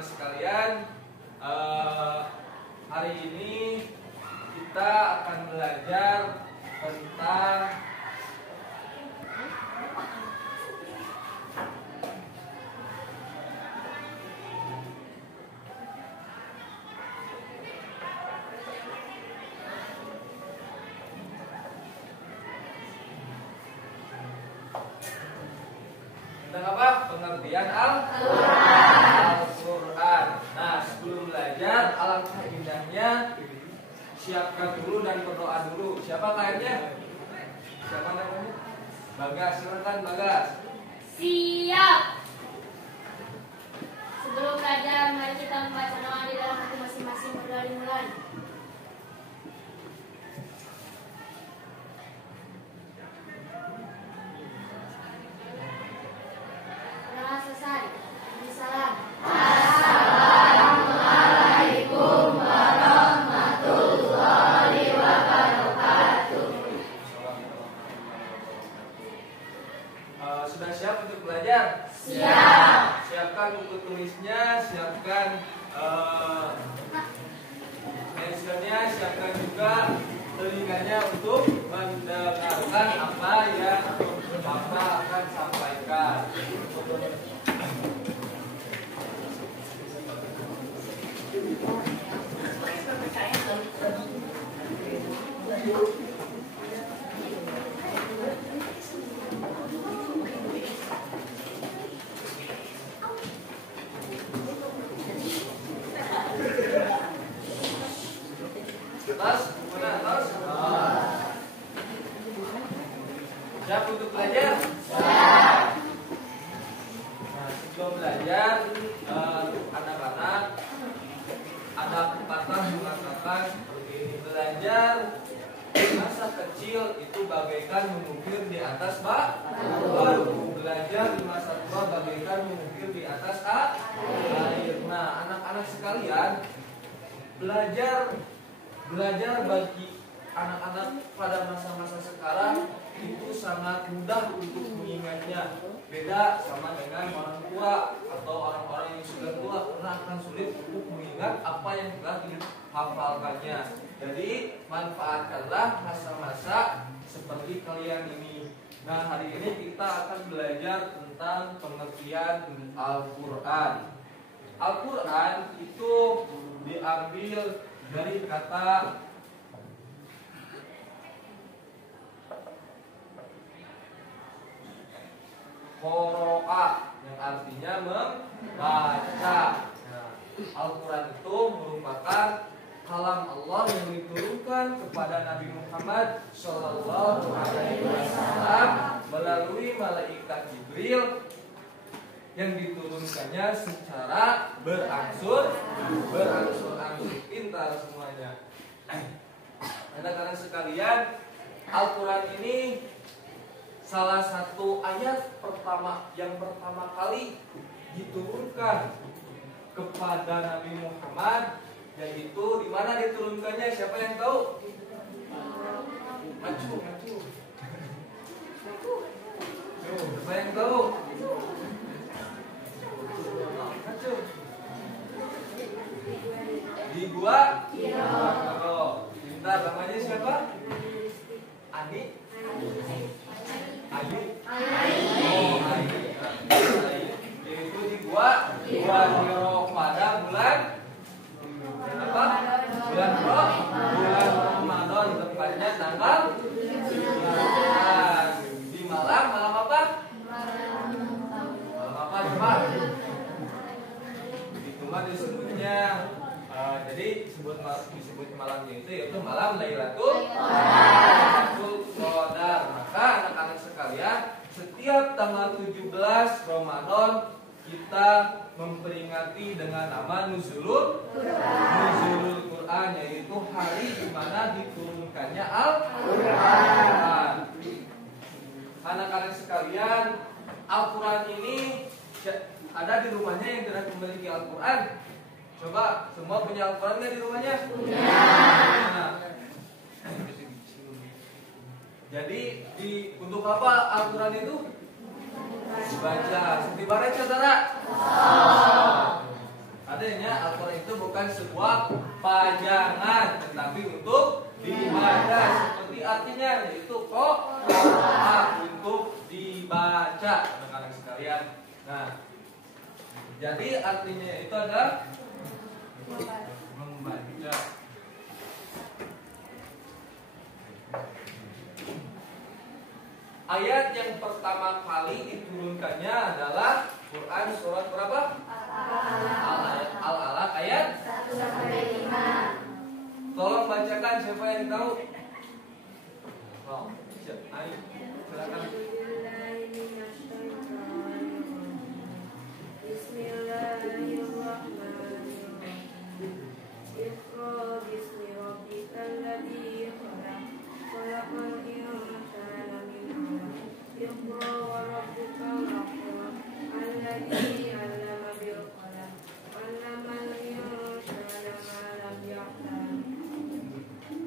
anak-anak sekalian, hari ini kita akan belajar tentang apa? Pengertian Al-Quran. Nah, sebelum belajar, alangkah indahnya siapkan dulu dan berdoa dulu. Siapa kainnya? Siapa namanya? Bagas, silakan Bagas. Siap. Sebelum belajar, mari kita membaca doa di dalam hati masing-masing. Mulai. Selesai. Salam. Assalamualaikum warahmatullahi wabarakatuh. Sudah siap untuk belajar? Siap. Siapkan buku tulisnya, siapkan pensilnya, siapkan juga telinganya untuk mendengarkan apa yang Bapak akan sampaikan. Tas, mana tas? Siap untuk belajar? Siap. Nah, sebelum belajar, anak-anak ada pepatah mengatakan begini, belajar masa kecil itu bagaikan mengukir di atas batu. Belajar di masa tua bagaikan mengukir di atas air. Nah, anak-anak sekalian, belajar bagi anak-anak pada masa-masa sekarang itu sangat mudah untuk mengingatnya. Beda sama dengan orang tua atau orang-orang yang sudah tua, karena akan sulit untuk mengingat apa yang telah dihafalkannya. Jadi manfaatkanlah masa-masa seperti kalian ini. Nah, hari ini kita akan belajar tentang pengertian Al-Quran. Al-Quran itu diambil dari kata qoro'a yang artinya membaca. Nah, Al-Quran itu merupakan kalam Allah yang diturunkan kepada Nabi Muhammad Shallallahu Alaihi Wasallam melalui malaikat Jibril yang diturunkannya secara berangsur-angsur. Pintar semuanya. Anak-anak sekalian, Al-Quran ini salah satu ayat yang pertama kali diturunkan kepada Nabi Muhammad, yaitu di mana diturunkannya? Siapa yang tahu? Maju. Siapa yang tahu? Maju. Di gua? Oh, pintar. Namanya siapa? Ani? Ayu? Oh, Ayu. Yaitu di gua Hiro pada bulan apa? Bulan Ramadan, tepatnya tanggal 19. Di malam apa? Malam apa coba? Itu mah disebutnya jadi disebut malamnya itu yaitu malam Lailatul Qadar. Maka anak-anak sekalian, setiap tanggal 17 Ramadan kita memperingati dengan nama Nuzulul Quran, yaitu hari di mana diturunkannya Al-Quran. Anak-anak sekalian, Al-Quran ini ada di rumahnya yang tidak memiliki Al-Quran. Coba, semua punya Al-Quran nggak di rumahnya? Punya. Nah, jadi untuk apa Al-Quran itu? Dibaca. Dibaca saudara? bukan sebuah pajangan, tetapi untuk dibaca. Seperti artinya yaitu untuk dibaca, anak-anak sekalian. Nah, jadi artinya itu adalah membaca. Ayat yang pertama kali diturunkannya adalah Quran surat berapa? Al-Alaq ayat 1-5. Tolong bacakan, siapa yang tahu? Ayo, silakan.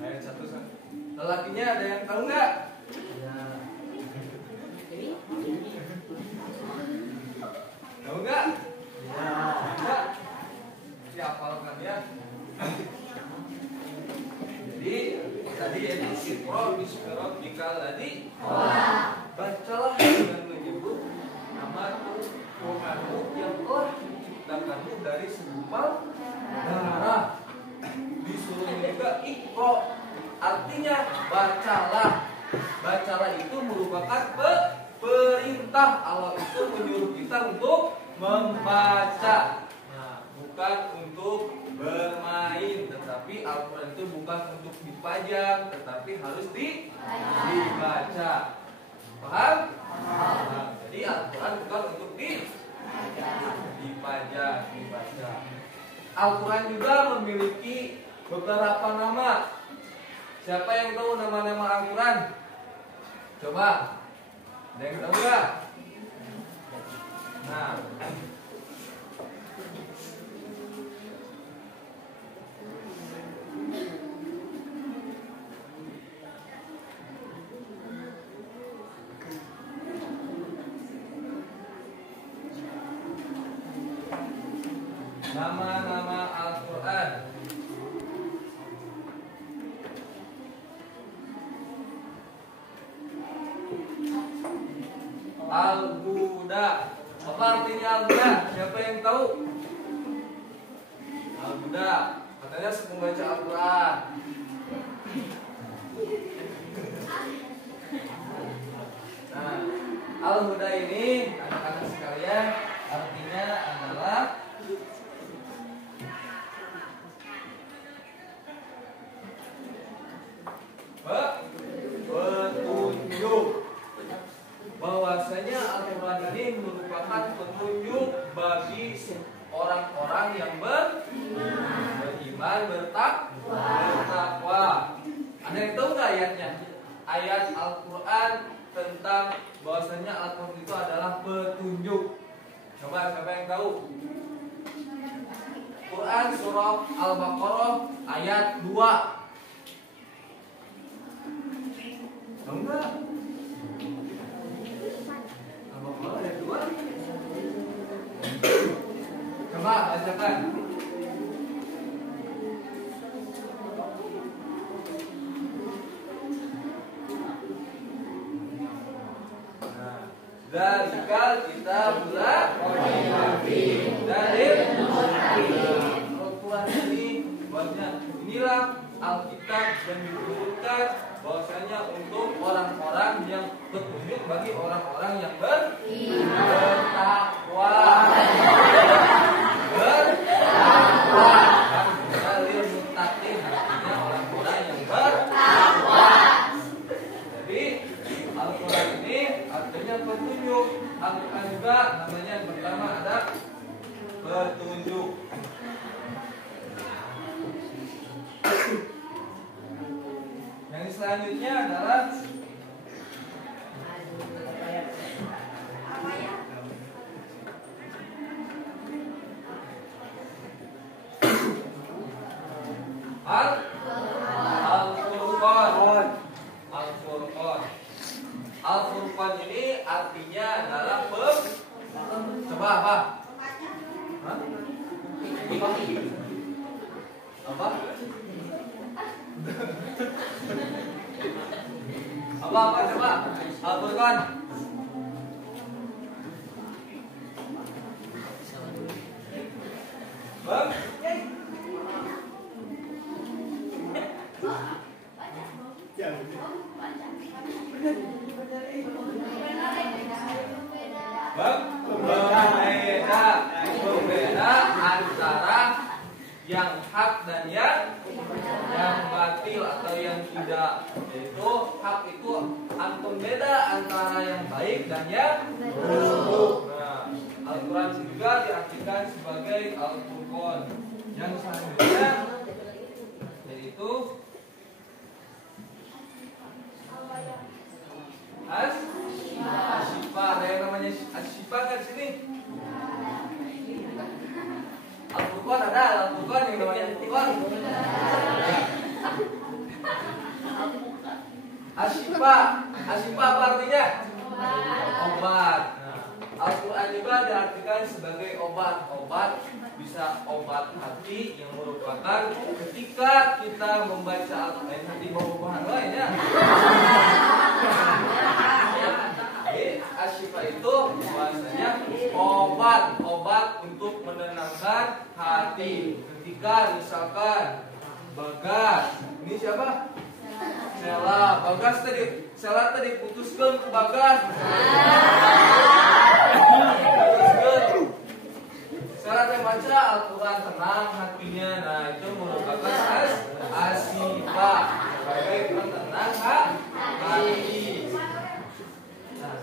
Ayat 1. Lelakinya ada yang tahu nggak? Tahu nggak? Nggak? Dihafalkan ya. Jadi tadi itu Iqra bismi rabbikal ladzi khalaq. Bacalah dengan menyebut nama Tuhanmu yang telah menciptakanmu dari segumpal darah. Disuruh juga Iqra, artinya bacalah. Bacalah itu merupakan perintah. Allah itu menyuruh kita untuk membaca. Nah, bukan untuk bermain, tetapi Al-Quran itu bukan untuk dipajang, tetapi harus dibaca. Paham? Nah, jadi Al-Quran bukan untuk dipajang, dibaca. Al-Quran juga memiliki beberapa nama. Siapa yang tahu nama-nama Al-Quran? Coba. Ada yang tahu nggak? Nah, nama-nama Al-Quran. Al-Huda. Apa artinya Al-Huda? Siapa yang tahu? Al-Huda katanya pembaca Al-Quran. Nah, Al-Huda ini anak-anak sekalian artinya adalah petunjuk. Bahwasanya Al-Quran ini merupakan petunjuk bagi orang-orang yang beriman, bertakwa. Ada yang tahu nggak ayatnya? Ayat Al-Quran tentang bahwasanya Al-Quran itu adalah petunjuk. Coba siapa yang tahu? Quran surah Al-Baqarah ayat 2. Tahu nggak? Al-Baqarah ayat 2. Coba bacakan. Zalikal kitabul dari Al-Quran ini bahwasanya inilah Alkitab yang diturunkan bahwasanya untuk orang-orang yang petunjuk bagi orang-orang yang bertakwa. Dalil muttaqin artinya orang-orang yang bertakwa. Jadi Al-Quran ini artinya petunjuk. Al-Quran juga namanya yang pertama ada petunjuk. Yang selanjutnya adalah Al-Furqan. Al-Furqan. Al-Furqan ini artinya adalah coba apa? Hah? Apa? Apa coba? Al-Furqan. Bang? Bang, berbeda antara yang hak dan yang batil atau yang tidak. Yaitu hak itu antum beda antara yang baik dan yang buruk. Nah, Al-Quran juga diartikan sebagai Al-Furqan. Yang selanjutnya yaitu Asyifa. Ada yang namanya Asyifa kan di sini? Al-Furqan ada, Al-Furqan yang namanya Al-Furqan. Asyifa apa artinya? Obat. Nah, Al-Quran juga diartikan sebagai obat. Obat bisa obat hati yang merupakan ketika kita membaca Al-Quran hati bahan lainnya. Asyifa itu bahasanya obat untuk menenangkan hati. Ketika misalkan Bagas, ini siapa? Sela, Bagas tadi, Sela tadi putuskan ke Bagas. Sela tadi baca Al-Quran tenang hatinya. Nah itu merupakan asyifa sebagai penenang hati. Nah,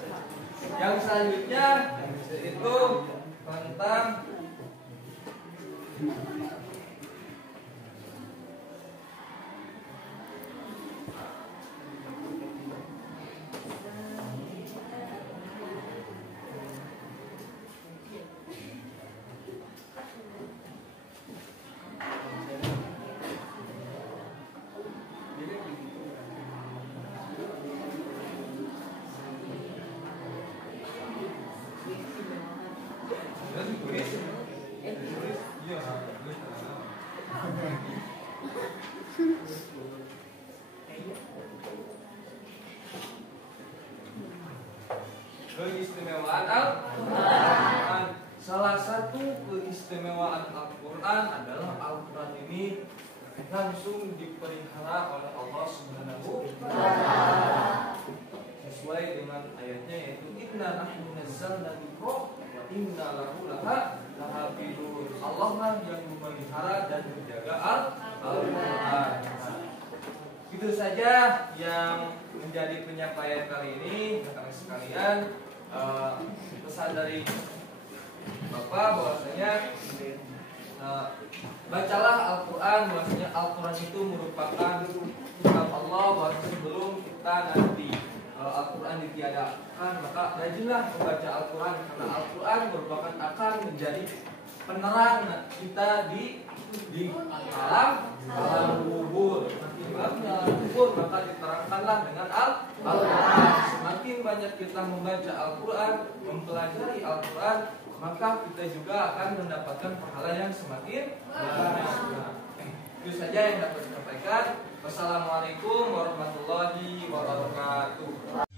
yang selanjutnya itu tentang keistimewaan Al-Quran. Salah satu keistimewaan Al-Quran adalah Al-Quran ini langsung dipelihara oleh Allah Subhanahu wa Ta'ala. Sesuai dengan ayatnya yaitu Inna nahnu nazzalna dzikra wa inna lahu lahafidun. Allah lah yang memelihara dan menjaga Al-Quran. Itu saja yang menjadi penyampaian kali ini, rekan sekalian. Pesan dari Bapak bahwasanya bacalah Al-Quran, bahwasanya Al-Quran itu merupakan kitab Allah. Bahwa sebelum kita nanti Al-Quran ditiadakan, maka rajinlah membaca Al-Quran, karena Al-Quran merupakan akan menjadi penerang kita di alam kubur. Nanti di alam kubur maka diterangkanlah dengan Al-Quran. Semakin banyak kita membaca Al-Quran, mempelajari Al-Quran, maka kita juga akan mendapatkan pahala yang semakin banyak. Nah, itu saja yang dapat disampaikan. Wassalamualaikum warahmatullahi wabarakatuh.